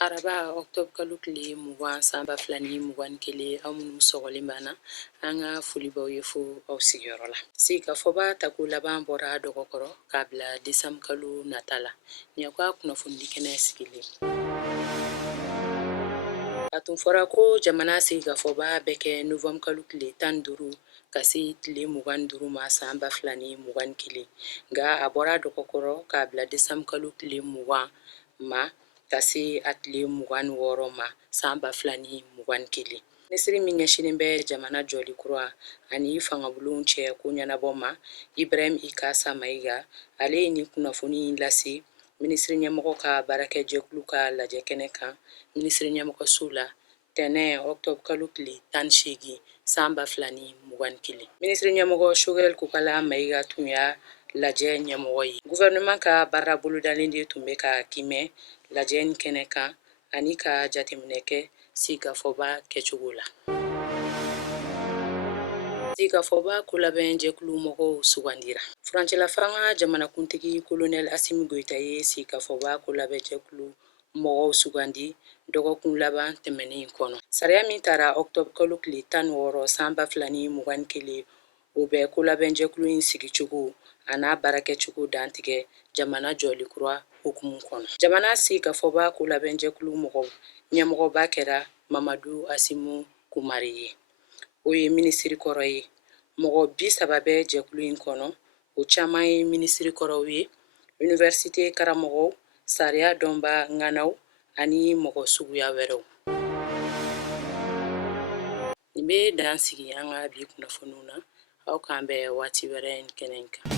Araba Octobre kalo tile 20 san 2021 aw minnu sɔgɔlen b'an na an ka foli b'aw ye fo aw sigiyɔrɔ la. Sigikafɔba tako laban bɔra dɔgɔkɔrɔ k'a bila Desanbre kalo nata la. Nin y'aw ka kunnafoni kɛnɛ sigilen. A tun fɔra ko jamana sigikafɔba bɛ kɛ Novembre kalo tile 15 ka se tile 25 ma san 2021 nka a bɔra dɔgɔkɔrɔ k'a bila Desanbre kalo tile 20 ma ka se a tile 26 ma san 2021. Minisiri min ɲɛsinnen bɛ jamana jɔli kura ani fangabulon cɛ ko ɲɛnabɔ ma, Ibrahim Ikasa Mayiga, ale ye nin kunnafoni lase minisiri ɲɛmɔgɔ ka baarakɛjɛkulu ka lajɛ kɛnɛ kan minisiri ɲɛmɔgɔso la tɛnɛn Octobre kalo tile 18 san 2021. Minisiri ɲɛmɔgɔ Choguel Kokala Mayiga tun y'a lajɛ ɲɛmɔgɔ ye. Gouvernement ka baara bolodalen de tun bɛ ka kimɛ lajɛ nin kɛnɛ kan ani ka jateminɛ kɛ sigikafɔba kɛcogo la. Sigikafɔba kolabɛn jɛkulu mɔgɔw sugandira. Furancɛla fanga jamanakuntigi Colonel Assimi Goïta ye sigikafɔba kolabɛn jɛkulu mɔgɔw sugandi dɔgɔkun laban tɛmɛnen kɔnɔ. Sariya min taara Octobre kalo tile 16 san 2021 o bɛ kolabɛn jɛkulu in sigicogo a n'a baarakɛcogo dantigɛ jamana jɔli kura hukumu kɔnɔ. Jamana sigikafɔba kolabɛn jɛkulu ɲɛmɔgɔba kɛra Mamadu Asimu Kumare ye. O ye minisiri kɔrɔ ye. Mɔgɔ 30 bɛ jɛkulu in kɔnɔ. O caman ye minisiri kɔrɔw ye, université karamɔgɔw, sariya dɔnba ŋanaw ani mɔgɔ suguya wɛrɛw. Nin bɛ dan sigi an ka bi kunnafoniw na. Aw k'an bɛn waati wɛrɛ nin kɛnɛ kan.